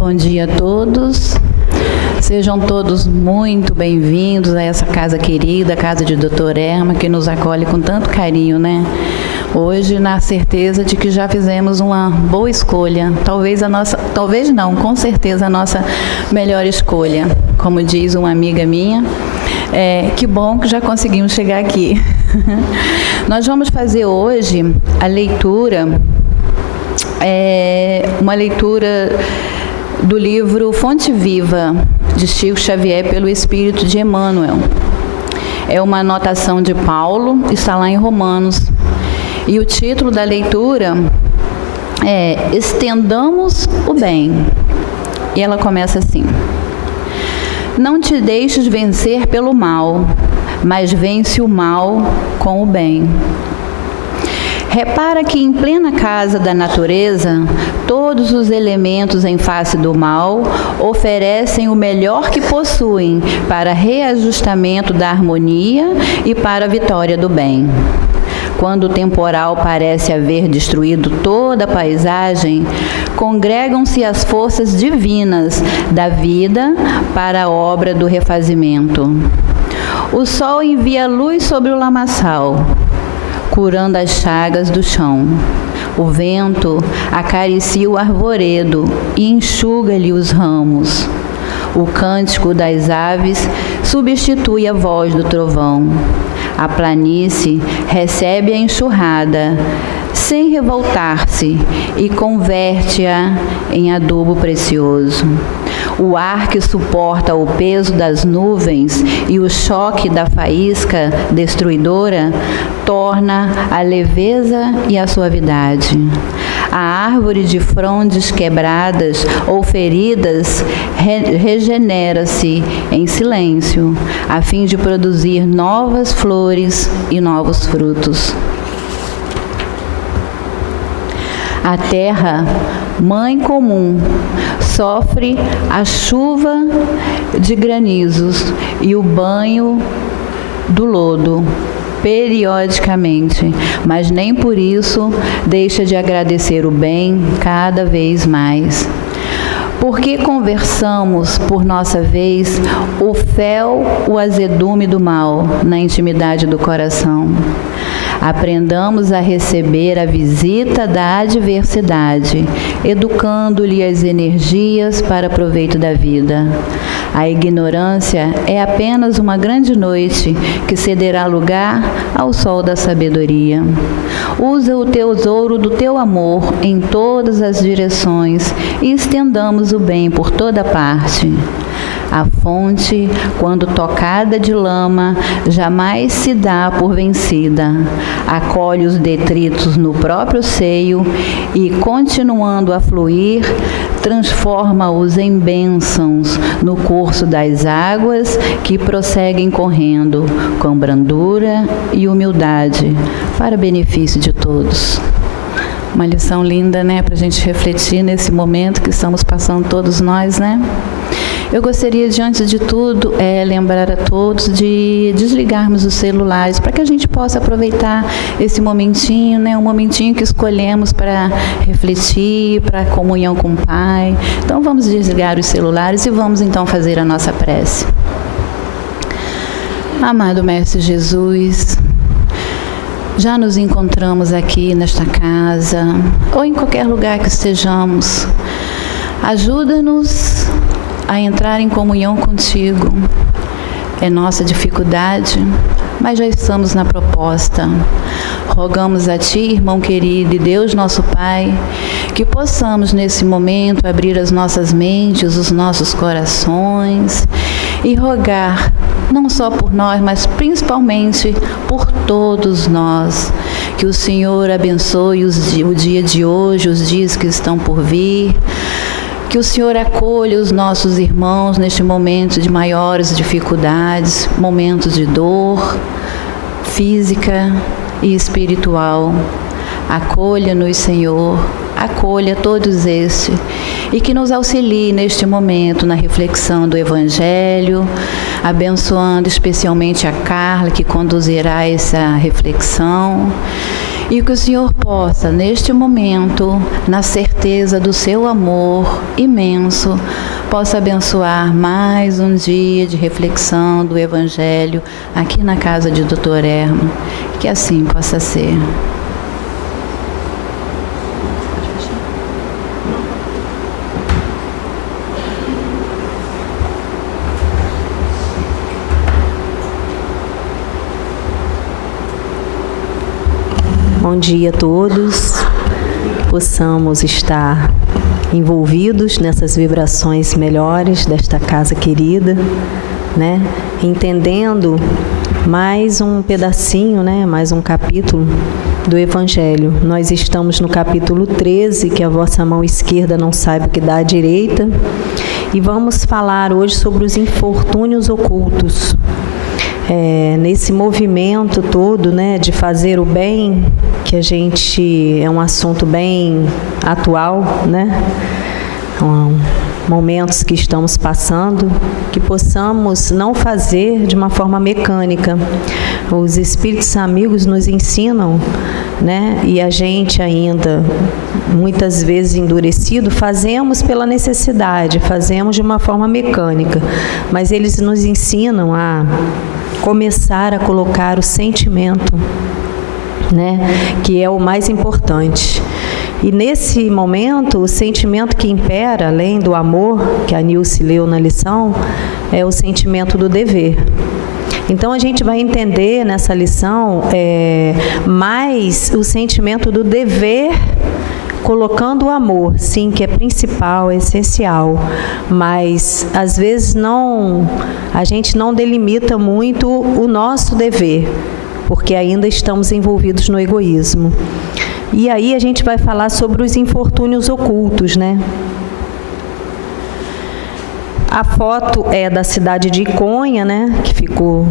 Bom dia a todos. Sejam todos muito bem-vindos a essa casa querida, a casa de Dr. Erma, que nos acolhe com tanto carinho, né? Hoje, na certeza de que já fizemos uma boa escolha, com certeza a nossa melhor escolha. Como diz uma amiga minha, que bom que já conseguimos chegar aqui. Nós vamos fazer hoje a leitura, uma leitura do livro Fonte Viva, de Chico Xavier, pelo Espírito de Emmanuel. É uma anotação de Paulo, está lá em Romanos. E o título da leitura é Estendamos o Bem. E ela começa assim: Não te deixes vencer pelo mal, mas vence o mal com o bem. Repara que em plena casa da natureza, todos os elementos em face do mal oferecem o melhor que possuem para reajustamento da harmonia e para a vitória do bem. Quando o temporal parece haver destruído toda a paisagem, congregam-se as forças divinas da vida para a obra do refazimento. O sol envia luz sobre o lamaçal, curando as chagas do chão. O vento acaricia o arvoredo e enxuga-lhe os ramos. O cântico das aves substitui a voz do trovão. A planície recebe a enxurrada, sem revoltar-se, e converte-a em adubo precioso. O ar que suporta o peso das nuvens e o choque da faísca destruidora torna a leveza e a suavidade. A árvore de frondes quebradas ou feridas regenera-se em silêncio, a fim de produzir novas flores e novos frutos. A terra, mãe comum, sofre a chuva de granizos e o banho do lodo periodicamente, mas nem por isso deixa de agradecer o bem cada vez mais. Porque conversamos, por nossa vez, o fel, o azedume do mal, na intimidade do coração. Aprendamos a receber a visita da adversidade, educando-lhe as energias para proveito da vida. A ignorância é apenas uma grande noite que cederá lugar ao sol da sabedoria. Usa o tesouro do teu amor em todas as direções e estendamos o bem por toda parte. A fonte, quando tocada de lama, jamais se dá por vencida. Acolhe os detritos no próprio seio e, continuando a fluir, transforma-os em bênçãos no curso das águas que prosseguem correndo, com brandura e humildade, para benefício de todos. Uma lição linda, né, para a gente refletir nesse momento que estamos passando todos nós, né? Eu gostaria de, antes de tudo, lembrar a todos de desligarmos os celulares para que a gente possa aproveitar esse momentinho, né? Um momentinho que escolhemos para refletir, para comunhão com o Pai. Então vamos desligar os celulares e vamos então fazer a nossa prece. Amado Mestre Jesus, já nos encontramos aqui nesta casa ou em qualquer lugar que estejamos. Ajuda-nos a entrar em comunhão contigo. É nossa dificuldade, mas já estamos na proposta. Rogamos a Ti, irmão querido, e Deus nosso Pai, que possamos nesse momento abrir as nossas mentes, os nossos corações e rogar, não só por nós, mas principalmente por todos nós. Que o Senhor abençoe o dia de hoje, os dias que estão por vir. Que o Senhor acolha os nossos irmãos neste momento de maiores dificuldades, momentos de dor física e espiritual. Acolha-nos, Senhor, acolha todos estes e que nos auxilie neste momento na reflexão do Evangelho, abençoando especialmente a Carla, que conduzirá essa reflexão, E que o Senhor possa, neste momento, na certeza do seu amor imenso, possa abençoar mais um dia de reflexão do Evangelho aqui na casa de Dr. Hermo. Que assim possa ser. Bom dia a todos, possamos estar envolvidos nessas vibrações melhores desta casa querida, né? Entendendo mais um pedacinho, né? Mais um capítulo do Evangelho. Nós estamos no capítulo 13, que a vossa mão esquerda não saiba o que dá à direita, e vamos falar hoje sobre os infortúnios ocultos. Nesse movimento todo, né, de fazer o bem, que a gente é um assunto bem atual, né? Momentos que estamos passando, que possamos não fazer de uma forma mecânica. Os espíritos amigos nos ensinam, né? E a gente ainda, muitas vezes endurecido, fazemos pela necessidade, fazemos de uma forma mecânica, mas eles nos ensinam a começar a colocar o sentimento, né? Que é o mais importante. E nesse momento, o sentimento que impera, além do amor, que a Nilce leu na lição, é o sentimento do dever. Então, a gente vai entender nessa lição mais o sentimento do dever, colocando o amor, sim, que é principal, é essencial, mas às vezes a gente não delimita muito o nosso dever, porque ainda estamos envolvidos no egoísmo. E aí a gente vai falar sobre os infortúnios ocultos, né? A foto é da cidade de Iconha, né? Que ficou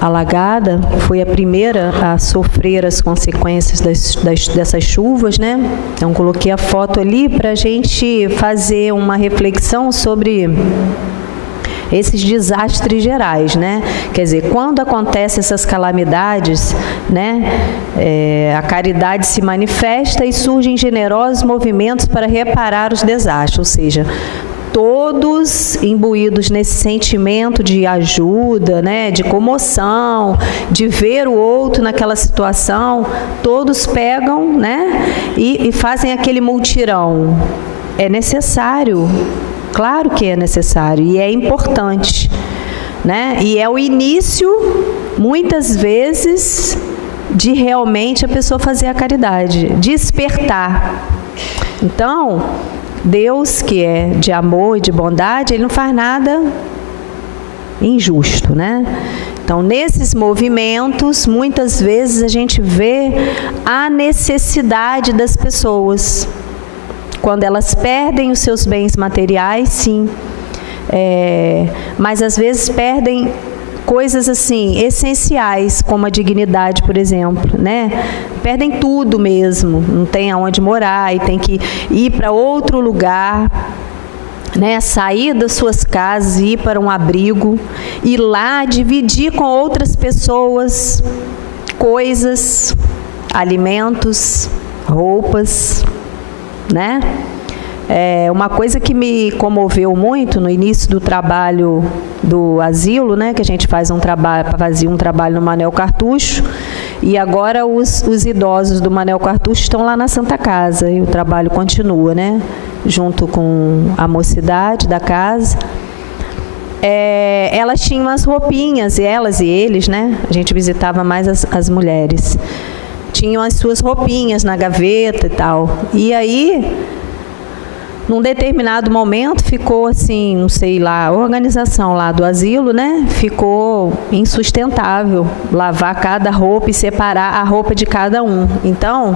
alagada, foi a primeira a sofrer as consequências dessas chuvas, né? Então coloquei a foto ali para a gente fazer uma reflexão sobre esses desastres gerais, né? Quer dizer, quando acontecem essas calamidades, né, a caridade se manifesta e surgem generosos movimentos para reparar os desastres, ou seja, todos imbuídos nesse sentimento de ajuda, né, de comoção, de ver o outro naquela situação, todos pegam, né, e fazem aquele multirão. É necessário. Claro que é necessário e é importante, né? E é o início, muitas vezes, de realmente a pessoa fazer a caridade, despertar. Então, Deus, que é de amor e de bondade, Ele não faz nada injusto, né? Então, nesses movimentos, muitas vezes a gente vê a necessidade das pessoas. Quando elas perdem os seus bens materiais, sim, mas às vezes perdem coisas assim essenciais, como a dignidade, por exemplo, né? Perdem tudo mesmo, não tem aonde morar e tem que ir para outro lugar, né? Sair das suas casas e ir para um abrigo, ir lá dividir com outras pessoas coisas, alimentos, roupas, né? Uma coisa que me comoveu muito no início do trabalho do asilo, né, que a gente fazia um trabalho no Manel Cartucho, e agora os idosos do Manel Cartucho estão lá na Santa Casa, e o trabalho continua, né, junto com a mocidade da casa. Elas tinham as roupinhas, elas e eles, né, a gente visitava mais as mulheres, tinham as suas roupinhas na gaveta e tal. E aí, num determinado momento, ficou assim, não sei lá, a organização lá do asilo, né? Ficou insustentável lavar cada roupa e separar a roupa de cada um. Então,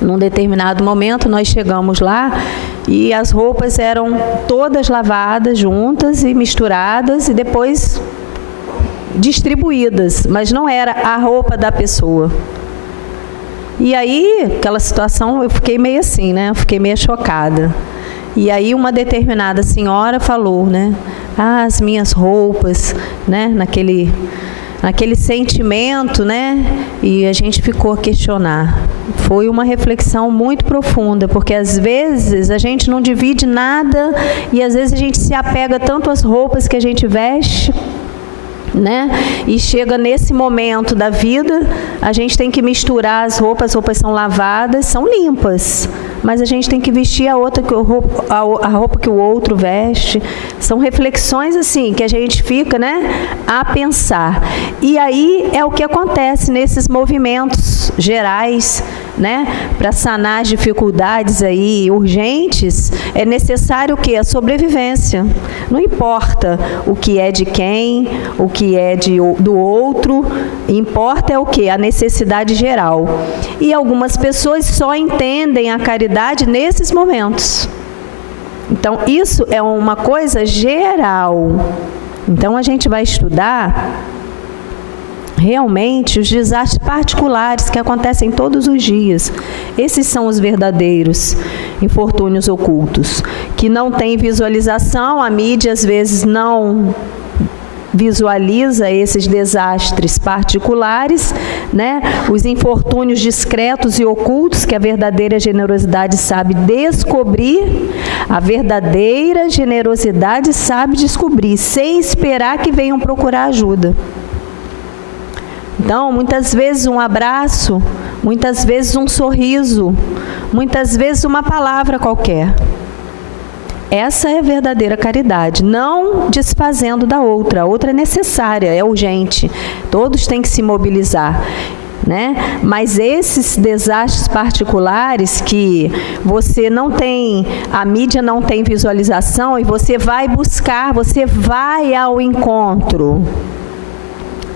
num determinado momento, nós chegamos lá e as roupas eram todas lavadas juntas e misturadas e depois distribuídas, mas não era a roupa da pessoa. E aí, aquela situação, eu fiquei meio assim, né? Eu fiquei meio chocada. E aí, uma determinada senhora falou, né? As minhas roupas, né? naquele sentimento, né? E a gente ficou a questionar. Foi uma reflexão muito profunda, porque às vezes a gente não divide nada e às vezes a gente se apega tanto às roupas que a gente veste, né? E chega nesse momento da vida, a gente tem que misturar as roupas são lavadas, são limpas, mas a gente tem que vestir a roupa que o outro veste. São reflexões assim que a gente fica, né, a pensar. E aí é o que acontece nesses movimentos gerais, né, para sanar as dificuldades aí urgentes, é necessário o quê? A sobrevivência. Não importa o que é de quem, o que é do outro, importa é o quê? A necessidade geral. E algumas pessoas só entendem a caridade nesses momentos. Então, isso é uma coisa geral. Então, a gente vai estudar realmente os desastres particulares que acontecem todos os dias. Esses são os verdadeiros infortúnios ocultos, que não tem visualização, a mídia às vezes não visualiza esses desastres particulares, né? Os infortúnios discretos e ocultos que a verdadeira generosidade sabe descobrir, a verdadeira generosidade sabe descobrir, sem esperar que venham procurar ajuda. Então, muitas vezes um abraço, muitas vezes um sorriso, muitas vezes uma palavra qualquer. Essa é a verdadeira caridade, não desfazendo da outra. A outra é necessária, é urgente, todos têm que se mobilizar, né? Mas esses desastres particulares que você não tem, a mídia não tem visualização e você vai buscar, você vai ao encontro.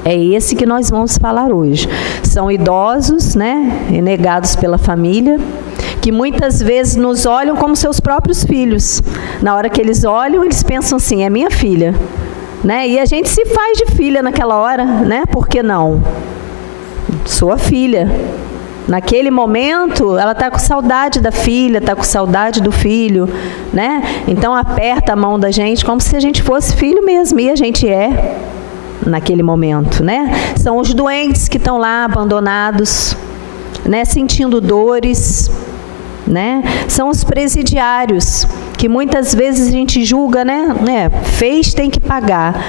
É esse que nós vamos falar hoje. São idosos, né, renegados pela família, que muitas vezes nos olham como seus próprios filhos. Na hora que eles olham, eles pensam assim, é minha filha, né? E a gente se faz de filha naquela hora, né? Por que não? Sua filha. Naquele momento, ela está com saudade da filha, está com saudade do filho, né? Então aperta a mão da gente como se a gente fosse filho mesmo, e a gente é naquele momento, né? São os doentes que estão lá abandonados, né? Sentindo dores, né? São os presidiários, que muitas vezes a gente julga, né? Fez, tem que pagar,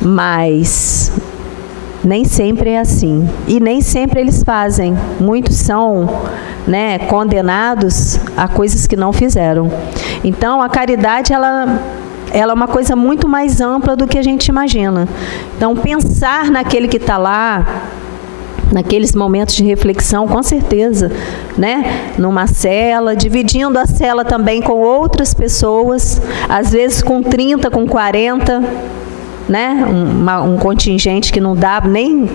mas nem sempre é assim, e nem sempre eles fazem. Muitos são, né, condenados a coisas que não fizeram. Então a caridade, ela é uma coisa muito mais ampla do que a gente imagina. Então, pensar naquele que está lá, naqueles momentos de reflexão, com certeza, né? Numa cela, dividindo a cela também com outras pessoas, às vezes com 30, com 40, né? Um contingente que não dá,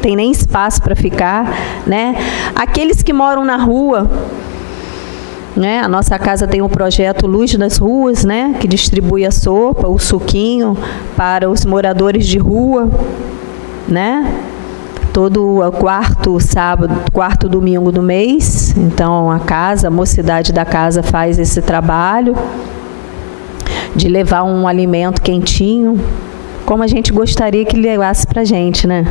tem nem espaço para ficar, né? Aqueles que moram na rua, né? A nossa casa tem um projeto Luz nas Ruas, né? Que distribui a sopa, o suquinho para os moradores de rua, né? Todo o quarto domingo do mês. Então a mocidade da casa faz esse trabalho de levar um alimento quentinho, como a gente gostaria que levasse para a gente, né?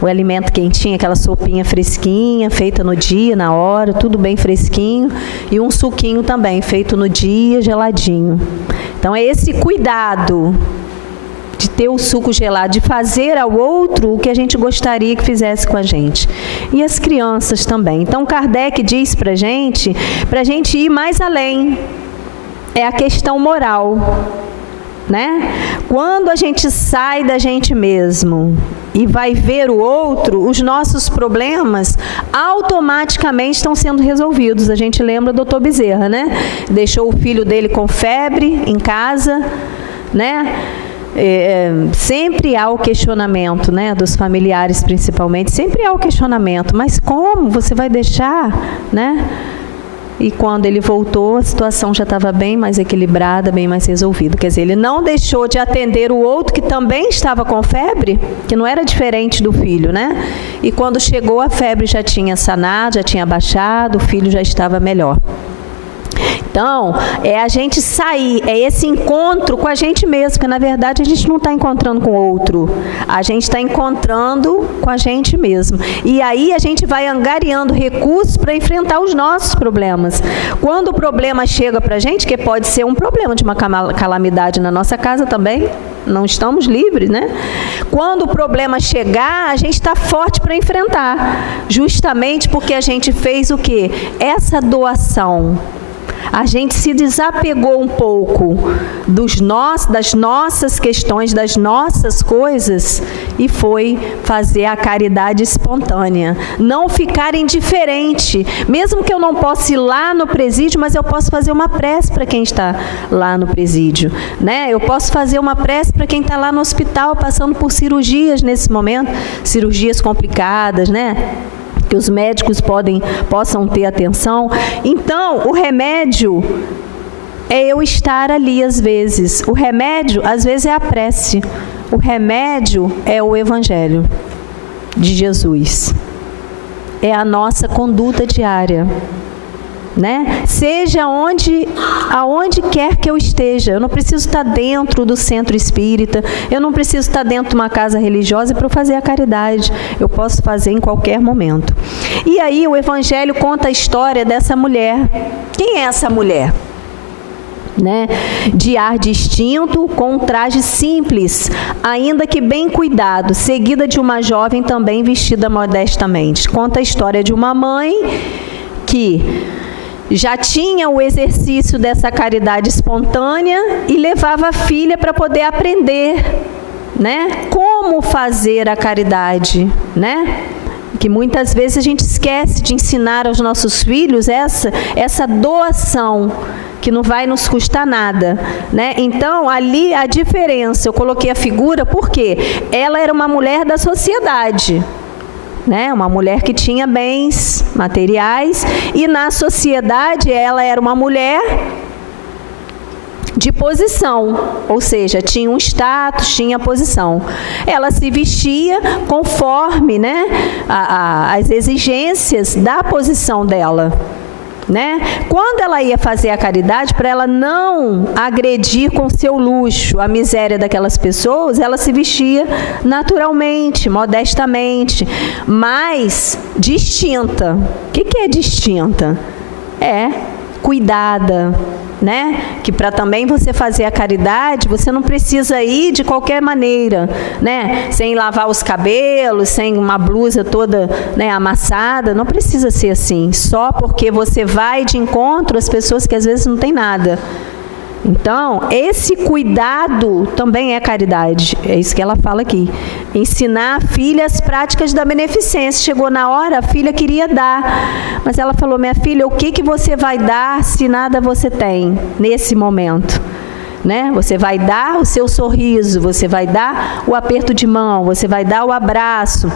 O alimento quentinho, aquela sopinha fresquinha, feita no dia, na hora, tudo bem fresquinho. E um suquinho também, feito no dia, geladinho. Então, é esse cuidado de ter o suco gelado, de fazer ao outro o que a gente gostaria que fizesse com a gente. E as crianças também. Então, Kardec diz para a gente ir mais além. É a questão moral, né? Quando a gente sai da gente mesmo e vai ver o outro, os nossos problemas automaticamente estão sendo resolvidos. A gente lembra do Dr. Bezerra, né? Deixou o filho dele com febre em casa, né? Sempre há o questionamento, né? Dos familiares principalmente, sempre há o questionamento, mas como você vai deixar, né? E quando ele voltou, a situação já estava bem mais equilibrada, bem mais resolvida. Quer dizer, ele não deixou de atender o outro que também estava com febre, que não era diferente do filho, né? E quando chegou, a febre já tinha sanado, já tinha baixado, o filho já estava melhor. Então, é a gente sair, é esse encontro com a gente mesmo, porque na verdade a gente não está encontrando com o outro, a gente está encontrando com a gente mesmo. E aí a gente vai angariando recursos para enfrentar os nossos problemas. Quando o problema chega para a gente, que pode ser um problema de uma calamidade na nossa casa também, não estamos livres, né? Quando o problema chegar, a gente está forte para enfrentar, justamente porque a gente fez o quê? Essa doação. A gente se desapegou um pouco das nossas questões, das nossas coisas, e foi fazer a caridade espontânea. Não ficar indiferente, mesmo que eu não possa ir lá no presídio, mas eu posso fazer uma prece para quem está lá no presídio, né? Eu posso fazer uma prece para quem está lá no hospital, passando por cirurgias nesse momento, cirurgias complicadas, né? Que os médicos possam ter atenção. Então, o remédio é eu estar ali às vezes. O remédio, às vezes, é a prece. O remédio é o Evangelho de Jesus. É a nossa conduta diária, né? Seja aonde quer que eu esteja. Eu não preciso estar dentro do centro espírita, eu não preciso estar dentro de uma casa religiosa para fazer a caridade. Eu posso fazer em qualquer momento. E aí o Evangelho conta a história dessa mulher. Quem é essa mulher? Né? De ar distinto, com um traje simples, ainda que bem cuidado, seguida de uma jovem também vestida modestamente. Conta a história de uma mãe que já tinha o exercício dessa caridade espontânea e levava a filha para poder aprender, né? Como fazer a caridade, né? Que muitas vezes a gente esquece de ensinar aos nossos filhos essa doação, que não vai nos custar nada, né? Então, ali a diferença, eu coloquei a figura porque ela era uma mulher da sociedade, né? Uma mulher que tinha bens materiais, e na sociedade ela era uma mulher de posição, ou seja, tinha um status, tinha posição. Ela se vestia conforme, né, as exigências da posição dela, né? Quando ela ia fazer a caridade, para ela não agredir com seu luxo a miséria daquelas pessoas, ela se vestia naturalmente, modestamente, mas distinta. O que é distinta? É cuidada, né? Que para também você fazer a caridade, você não precisa ir de qualquer maneira, né? Sem lavar os cabelos, sem uma blusa toda, né, amassada, não precisa ser assim, só porque você vai de encontro às pessoas que às vezes não tem nada. Então, esse cuidado também é caridade, é isso que ela fala aqui. Ensinar a filha as práticas da beneficência. Chegou na hora, a filha queria dar, mas ela falou: minha filha, o que você vai dar se nada você tem nesse momento? Né? Você vai dar o seu sorriso, você vai dar o aperto de mão, você vai dar o abraço.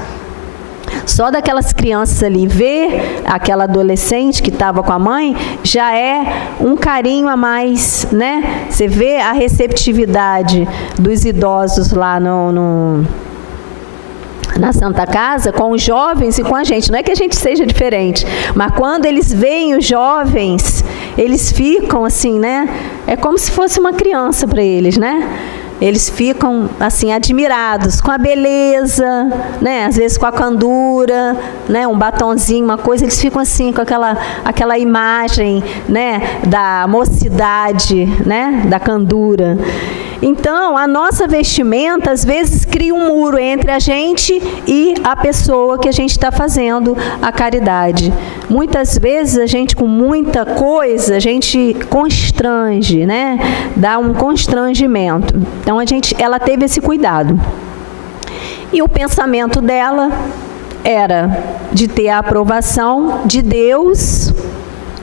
Só daquelas crianças ali, ver aquela adolescente que estava com a mãe, já é um carinho a mais, né? Você vê a receptividade dos idosos lá na Santa Casa, com os jovens e com a gente. Não é que a gente seja diferente, mas quando eles veem os jovens, eles ficam assim, né? É como se fosse uma criança para eles, né? Eles ficam assim admirados com a beleza, né? Às vezes com a candura, né? Um batonzinho, uma coisa, eles ficam assim com aquela imagem, né? Da mocidade, né? Da candura. Então, a nossa vestimenta, às vezes, cria um muro entre a gente e a pessoa que a gente está fazendo a caridade. Muitas vezes, a gente, com muita coisa, a gente constrange, né? Dá um constrangimento. Então, ela teve esse cuidado. E o pensamento dela era de ter a aprovação de Deus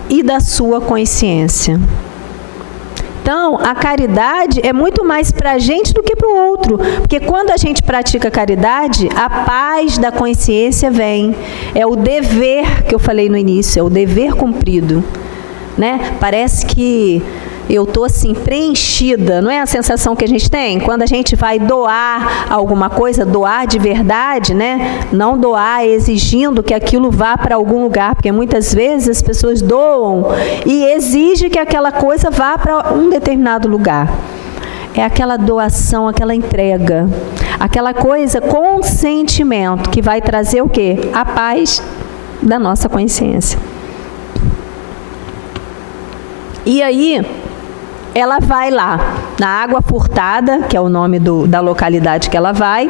e da sua consciência. Então, a caridade é muito mais para a gente do que para o outro. Porque quando a gente pratica a caridade, a paz da consciência vem. É o dever que eu falei no início, é o dever cumprido, né? Parece que eu estou assim, preenchida, não é a sensação que a gente tem? Quando a gente vai doar alguma coisa, doar de verdade, né? Não doar exigindo que aquilo vá para algum lugar, porque muitas vezes as pessoas doam e exigem que aquela coisa vá para um determinado lugar. É aquela doação, aquela entrega, aquela coisa com sentimento que vai trazer o quê? A paz da nossa consciência. E aí, ela vai lá, na Água Furtada, que é o nome da localidade que ela vai,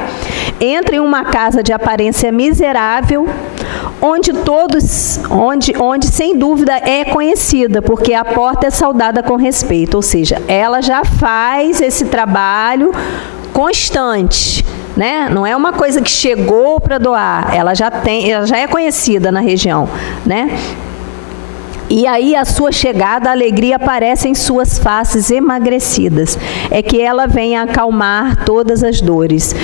entra em uma casa de aparência miserável, onde sem dúvida é conhecida, porque a porta é saudada com respeito, ou seja, ela já faz esse trabalho constante, né? Não é uma coisa que chegou para doar, ela já é conhecida na região, né? E aí a sua chegada, a alegria aparece em suas faces emagrecidas. É que ela vem acalmar todas as dores,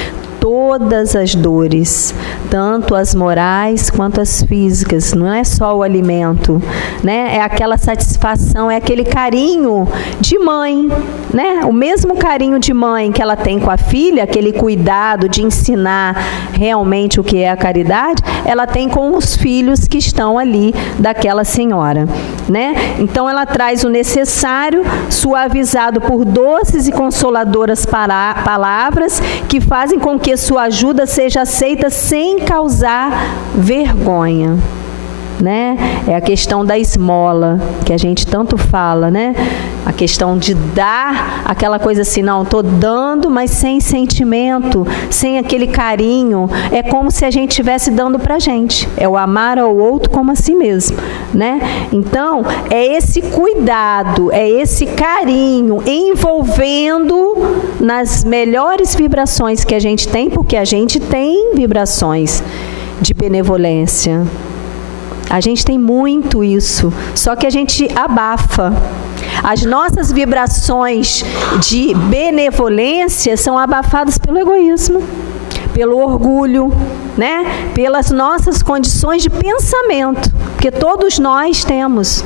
tanto as morais quanto as físicas. Não é só o alimento, né? É aquela satisfação, é aquele carinho de mãe, né? O mesmo carinho de mãe que ela tem com a filha, aquele cuidado de ensinar realmente o que é a caridade, ela tem com os filhos que estão ali daquela senhora, né? Então ela traz o necessário, suavizado por doces e consoladoras palavras que fazem com que sua ajuda seja aceita sem causar vergonha, né? É a questão da esmola, que a gente tanto fala, né? A questão de dar aquela coisa assim, não, estou dando, mas sem sentimento, sem aquele carinho. É como se a gente estivesse dando para a gente. É o amar ao outro como a si mesmo, né? Então, é esse cuidado, é esse carinho envolvendo nas melhores vibrações que a gente tem, porque a gente tem vibrações de benevolência. A gente tem muito isso, só que a gente abafa. As nossas vibrações de benevolência são abafadas pelo egoísmo, pelo orgulho, né? Pelas nossas condições de pensamento, porque todos nós temos.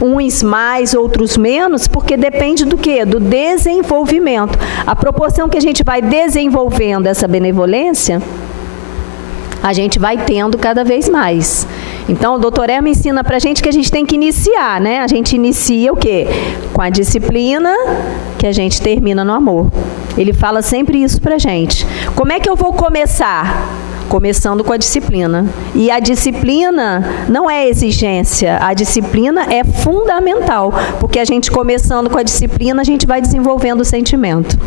Uns mais, outros menos, porque depende do quê? Do desenvolvimento. A proporção que a gente vai desenvolvendo essa benevolência, a gente vai tendo cada vez mais. Então, o Dr. Hermes ensina para a gente que a gente tem que iniciar, né? A gente inicia o quê? Com a disciplina, que a gente termina no amor. Ele fala sempre isso para a gente. Como é que eu vou começar? Começando com a disciplina. E a disciplina não é exigência, a disciplina é fundamental, porque a gente começando com a disciplina, a gente vai desenvolvendo o sentimento.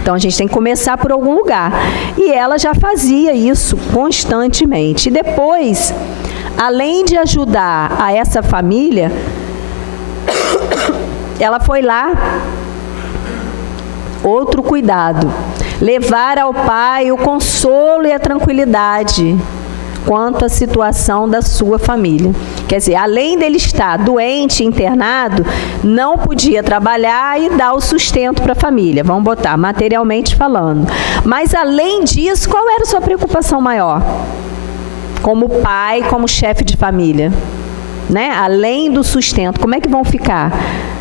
Então, a gente tem que começar por algum lugar. E ela já fazia isso constantemente. E depois, além de ajudar a essa família, ela foi lá, outro cuidado, levar ao pai o consolo e a tranquilidade quanto à situação da sua família. Quer dizer, além dele estar doente, internado, não podia trabalhar e dar o sustento para a família, vamos botar, materialmente falando. Mas além disso, qual era a sua preocupação maior? Como pai, como chefe de família, né? Além do sustento, como é que vão ficar?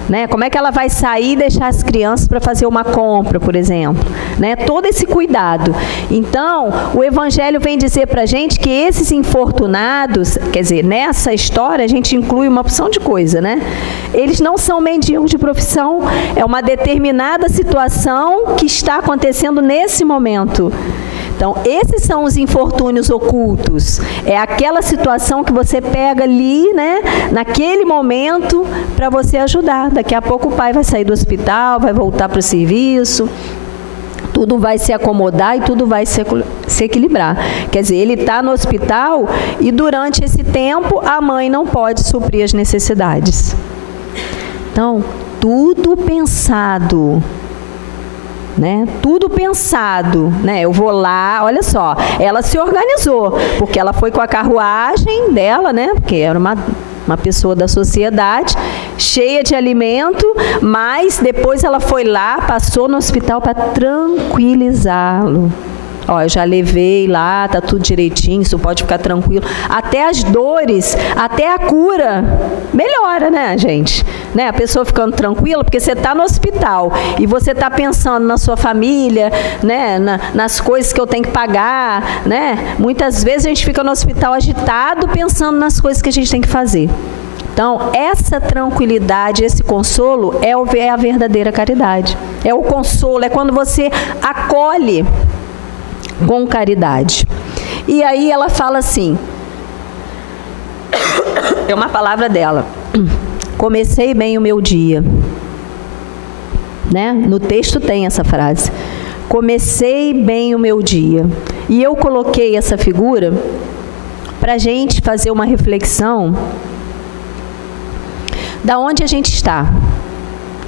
Né? Como é que ela vai sair e deixar as crianças para fazer uma compra, por exemplo? Né? Todo esse cuidado. Então, o Evangelho vem dizer para a gente que esses infortunados, quer dizer, nessa história a gente inclui uma opção de coisa, né? Eles não são mendigos de profissão, é uma determinada situação que está acontecendo nesse momento. Então, esses são os infortúnios ocultos. É aquela situação que você pega ali, né, naquele momento, para você ajudar. Daqui a pouco o pai vai sair do hospital, vai voltar para o serviço, tudo vai se acomodar e tudo vai se equilibrar. Quer dizer, ele está no hospital e durante esse tempo a mãe não pode suprir as necessidades. Então, tudo pensado. Né? Tudo pensado, né? Eu vou lá, olha só, ela se organizou, porque ela foi com a carruagem dela, né? Porque era uma pessoa da sociedade, cheia de alimento, mas depois ela foi lá, passou no hospital para tranquilizá-lo. Ó, eu já levei lá, tá tudo direitinho, isso pode ficar tranquilo. Até as dores, até a cura melhora, né, gente? né? A pessoa ficando tranquila, porque você está no hospital e você está pensando na sua família, né? Nas coisas que eu tenho que pagar, né? Muitas vezes a gente fica no hospital agitado pensando nas coisas que a gente tem que fazer. Então, essa tranquilidade, esse consolo é a verdadeira caridade. É o consolo, é quando você acolhe com caridade. E aí ela fala assim, é uma palavra dela, comecei bem o meu dia, né? No texto tem essa frase, comecei bem o meu dia. E eu coloquei essa figura para a gente fazer uma reflexão da onde a gente está,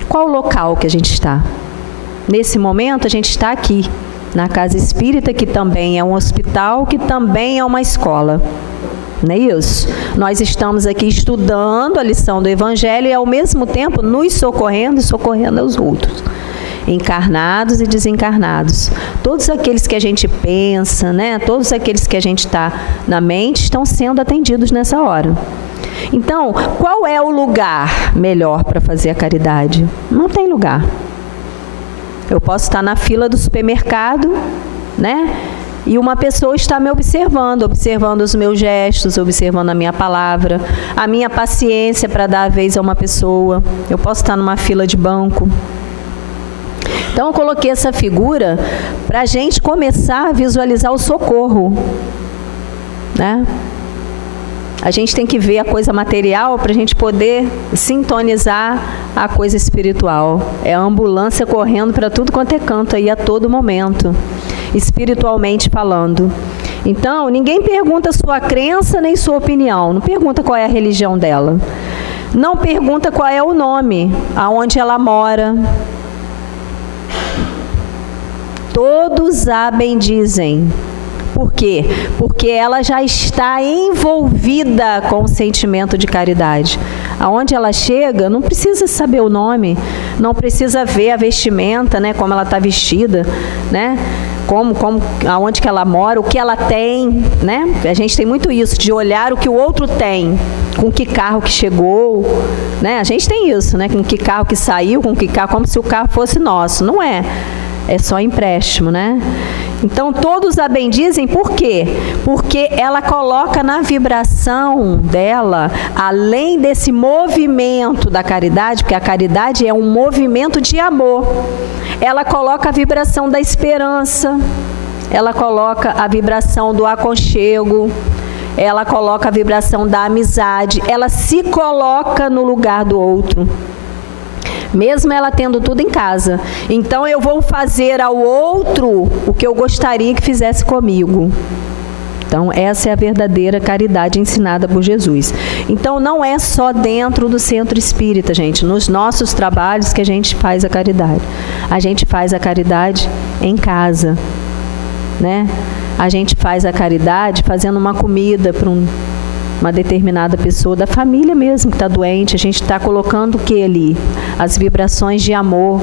qual o local que a gente está. Nesse momento a gente está aqui, na Casa Espírita, que também é um hospital, que também é uma escola. Não é isso? Nós estamos aqui estudando a lição do Evangelho e, ao mesmo tempo, nos socorrendo e socorrendo aos outros, encarnados e desencarnados. Todos aqueles que a gente pensa, né? Todos aqueles que a gente está na mente estão sendo atendidos nessa hora. Então, qual é o lugar melhor para fazer a caridade? Não tem lugar. Eu posso estar na fila do supermercado, né? E uma pessoa está me observando os meus gestos, observando a minha palavra, a minha paciência para dar a vez a uma pessoa. Eu posso estar numa fila de banco. Então, eu coloquei essa figura para a gente começar a visualizar o socorro, né? A gente tem que ver a coisa material para a gente poder sintonizar a coisa espiritual. É a ambulância correndo para tudo quanto é canto aí a todo momento, espiritualmente falando. Então, ninguém pergunta sua crença nem sua opinião, não pergunta qual é a religião dela, não pergunta qual é o nome, aonde ela mora. Todos a bendizem. Por quê? Porque ela já está envolvida com o sentimento de caridade. Aonde ela chega, não precisa saber o nome, não precisa ver a vestimenta, né, como ela está vestida, né, aonde que ela mora, o que ela tem, né? A gente tem muito isso, de olhar o que o outro tem, com que carro que chegou, né? A gente tem isso, né? Com que carro que saiu, com que carro, como se o carro fosse nosso. Não é. É só empréstimo, né? Então, todos a bendizem, por quê? Porque ela coloca na vibração dela, além desse movimento da caridade, porque a caridade é um movimento de amor, ela coloca a vibração da esperança, ela coloca a vibração do aconchego, ela coloca a vibração da amizade, ela se coloca no lugar do outro. Mesmo ela tendo tudo em casa. Então, eu vou fazer ao outro o que eu gostaria que fizesse comigo. Então, essa é a verdadeira caridade ensinada por Jesus. Então, não é só dentro do centro espírita, gente. Nos nossos trabalhos que a gente faz a caridade. A gente faz a caridade em casa, né? A gente faz a caridade fazendo uma comida para uma determinada pessoa da família mesmo que está doente. A gente está colocando o que ali? As vibrações de amor.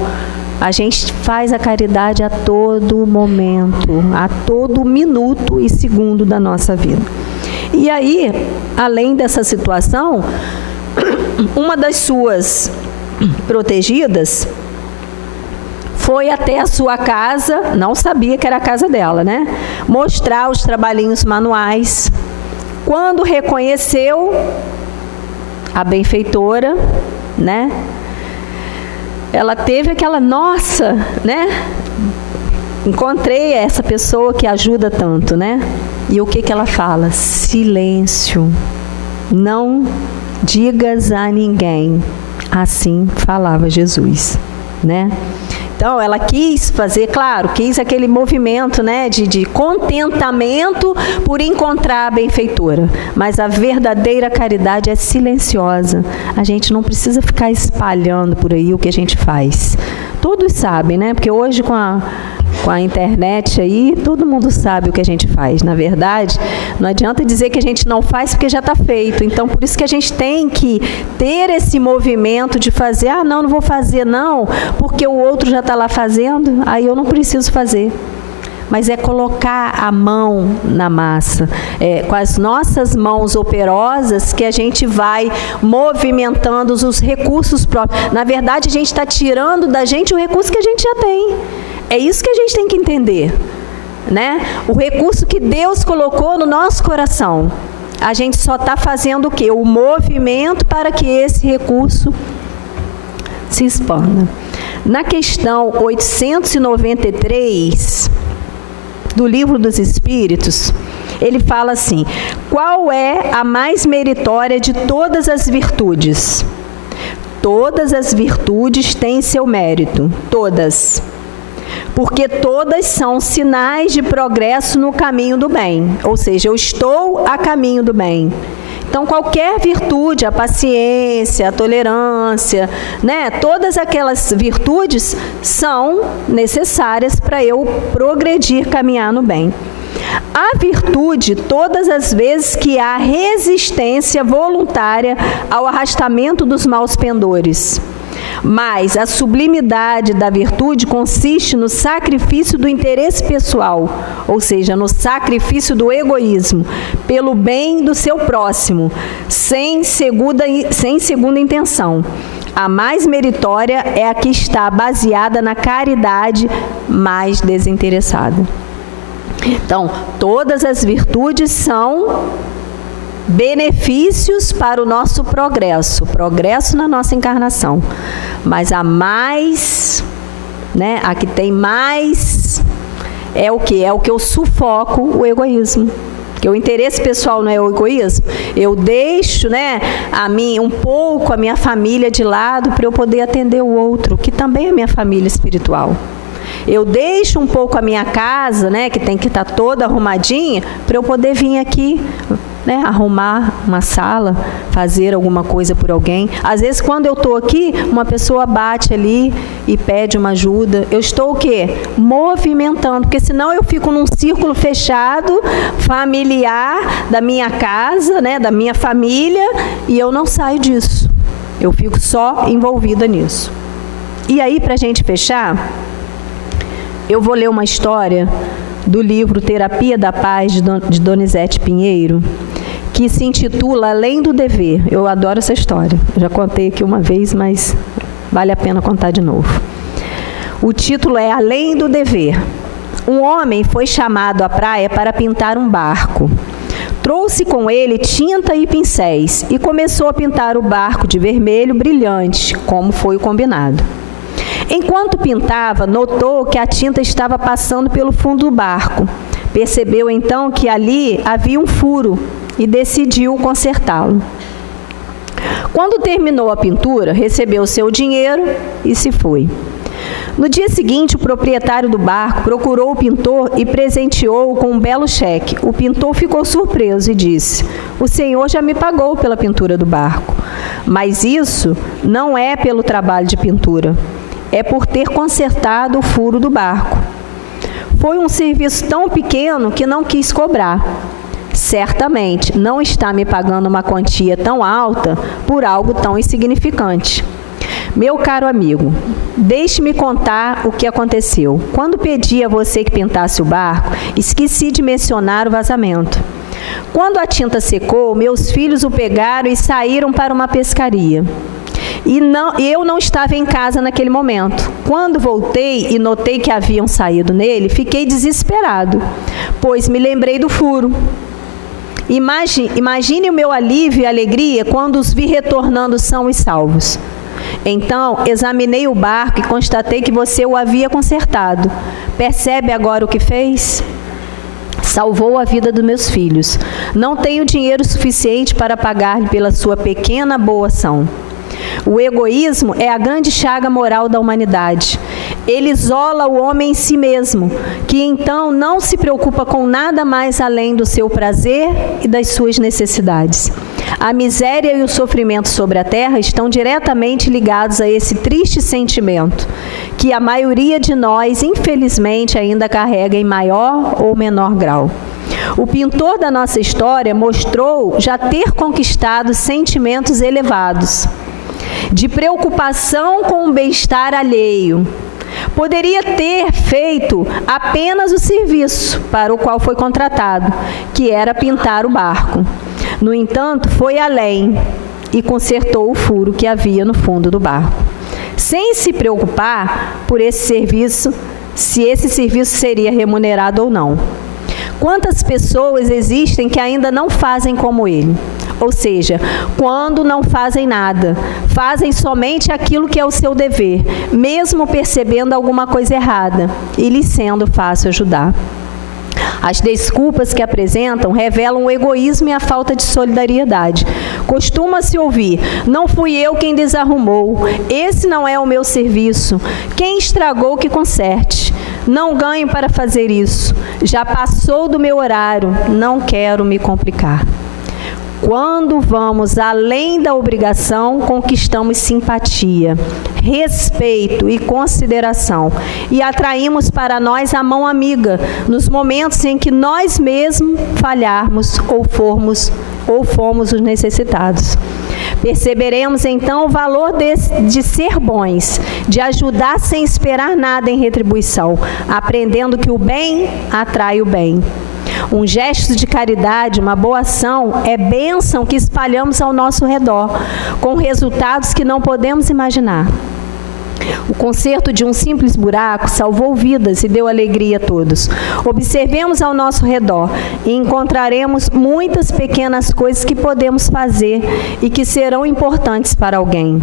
A gente faz a caridade a todo momento, a todo minuto e segundo da nossa vida. E aí, além dessa situação, uma das suas protegidas foi até a sua casa, não sabia que era a casa dela, né? Mostrar os trabalhinhos manuais. Quando reconheceu a benfeitora, né? Ela teve aquela, nossa, né? Encontrei essa pessoa que ajuda tanto, né? E o que ela fala? Silêncio. Não digas a ninguém. Assim falava Jesus, né? Então, ela quis fazer, claro, quis aquele movimento, né, de contentamento por encontrar a benfeitora. Mas a verdadeira caridade é silenciosa. A gente não precisa ficar espalhando por aí o que a gente faz. Todos sabem, né? Porque hoje com a internet aí, todo mundo sabe o que a gente faz. Na verdade, não adianta dizer que a gente não faz porque já está feito. Então, por isso que a gente tem que ter esse movimento de fazer, não vou fazer não, porque o outro já está lá fazendo, aí eu não preciso fazer. mas é colocar a mão na massa. Com as nossas mãos operosas que a gente vai movimentando os recursos próprios. Na verdade, a gente está tirando da gente o recurso que a gente já tem. É isso que a gente tem que entender, né? O recurso que Deus colocou no nosso coração. A gente só está fazendo o quê? O movimento para que esse recurso se expanda. Na questão 893 do Livro dos Espíritos, ele fala assim: qual é a mais meritória de todas as virtudes? Todas as virtudes têm seu mérito, todas. Porque todas são sinais de progresso no caminho do bem. Ou seja, eu estou a caminho do bem. Então, qualquer virtude, a paciência, a tolerância, né? Todas aquelas virtudes são necessárias para eu progredir, caminhar no bem. A virtude, todas as vezes que há resistência voluntária ao arrastamento dos maus pendores. Mas a sublimidade da virtude consiste no sacrifício do interesse pessoal, ou seja, no sacrifício do egoísmo, pelo bem do seu próximo, sem segunda intenção. A mais meritória é a que está baseada na caridade mais desinteressada. Então, todas as virtudes são benefícios para o nosso progresso na nossa encarnação. Mas a mais, né, a que tem mais, é o que? É o que eu sufoco o egoísmo. Porque o interesse pessoal não é o egoísmo. Eu deixo, né, um pouco a minha família de lado para eu poder atender o outro, que também é minha família espiritual. Eu deixo um pouco a minha casa, né, que tem que estar toda arrumadinha, para eu poder vir aqui, né, arrumar uma sala, fazer alguma coisa por alguém. Às vezes, quando eu estou aqui, uma pessoa bate ali e pede uma ajuda. Eu estou o quê? Movimentando, porque senão eu fico num círculo fechado, familiar, da minha casa, né, da minha família, e eu não saio disso. Eu fico só envolvida nisso. E aí, para a gente fechar, eu vou ler uma história do livro Terapia da Paz, de Donizete Pinheiro, que se intitula Além do Dever. Eu adoro essa história. Já contei aqui uma vez, mas vale a pena contar de novo. O título é Além do Dever. Um homem foi chamado à praia para pintar um barco. Trouxe com ele tinta e pincéis e começou a pintar o barco de vermelho brilhante, como foi o combinado. Enquanto pintava, notou que a tinta estava passando pelo fundo do barco. Percebeu então que ali havia um furo e decidiu consertá-lo. Quando terminou a pintura, recebeu seu dinheiro e se foi. No dia seguinte, o proprietário do barco procurou o pintor e presenteou-o com um belo cheque. O pintor ficou surpreso e disse: "O senhor já me pagou pela pintura do barco, mas isso não é pelo trabalho de pintura. É por ter consertado o furo do barco. Foi um serviço tão pequeno que não quis cobrar. Certamente não está me pagando uma quantia tão alta por algo tão insignificante. Meu caro amigo, deixe-me contar o que aconteceu. Quando pedi a você que pintasse o barco, esqueci de mencionar o vazamento. Quando a tinta secou, meus filhos o pegaram e saíram para uma pescaria. Eu não estava em casa naquele momento. Quando voltei e notei que haviam saído nele, fiquei desesperado, pois me lembrei do furo. Imagine o meu alívio e alegria quando os vi retornando sãos e salvos. Então, examinei o barco e constatei que você o havia consertado. Percebe agora o que fez? Salvou a vida dos meus filhos. Não tenho dinheiro suficiente para pagar-lhe pela sua pequena boa ação. O egoísmo é a grande chaga moral da humanidade. Ele isola o homem em si mesmo, que então não se preocupa com nada mais além do seu prazer e das suas necessidades. A miséria e o sofrimento sobre a terra estão diretamente ligados a esse triste sentimento, que a maioria de nós, infelizmente, ainda carrega em maior ou menor grau. O pintor da nossa história mostrou já ter conquistado sentimentos elevados, de preocupação com o bem-estar alheio, Poderia ter feito apenas o serviço para o qual foi contratado, que era pintar o barco. No entanto, foi além e consertou o furo que havia no fundo do barco, sem se preocupar por esse serviço, se esse serviço seria remunerado ou não. Quantas pessoas existem que ainda não fazem como ele? Ou seja, quando não fazem nada, fazem somente aquilo que é o seu dever, mesmo percebendo alguma coisa errada e lhe sendo fácil ajudar. As desculpas que apresentam revelam o egoísmo e a falta de solidariedade. Costuma-se ouvir: não fui eu quem desarrumou, esse não é o meu serviço, quem estragou que conserte. Não ganho para fazer isso, já passou do meu horário, não quero me complicar. Quando vamos além da obrigação, conquistamos simpatia, respeito e consideração e atraímos para nós a mão amiga nos momentos em que nós mesmos falharmos ou fomos os necessitados. Perceberemos então o valor de ser bons, de ajudar sem esperar nada em retribuição, aprendendo que o bem atrai o bem. Um gesto de caridade, uma boa ação, é bênção que espalhamos ao nosso redor, com resultados que não podemos imaginar. O conserto de um simples buraco salvou vidas e deu alegria a todos. Observemos ao nosso redor e encontraremos muitas pequenas coisas que podemos fazer e que serão importantes para alguém.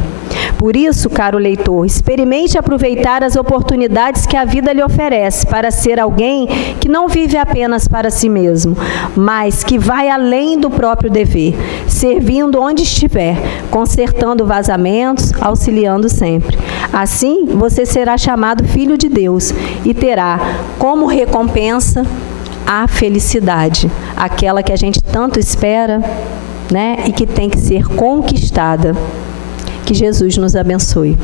Por isso, caro leitor, experimente aproveitar as oportunidades que a vida lhe oferece para ser alguém que não vive apenas para si mesmo, mas que vai além do próprio dever, servindo onde estiver, consertando vazamentos, auxiliando sempre. Assim, você será chamado filho de Deus e terá como recompensa a felicidade, aquela que a gente tanto espera, né, e que tem que ser conquistada. Que Jesus nos abençoe.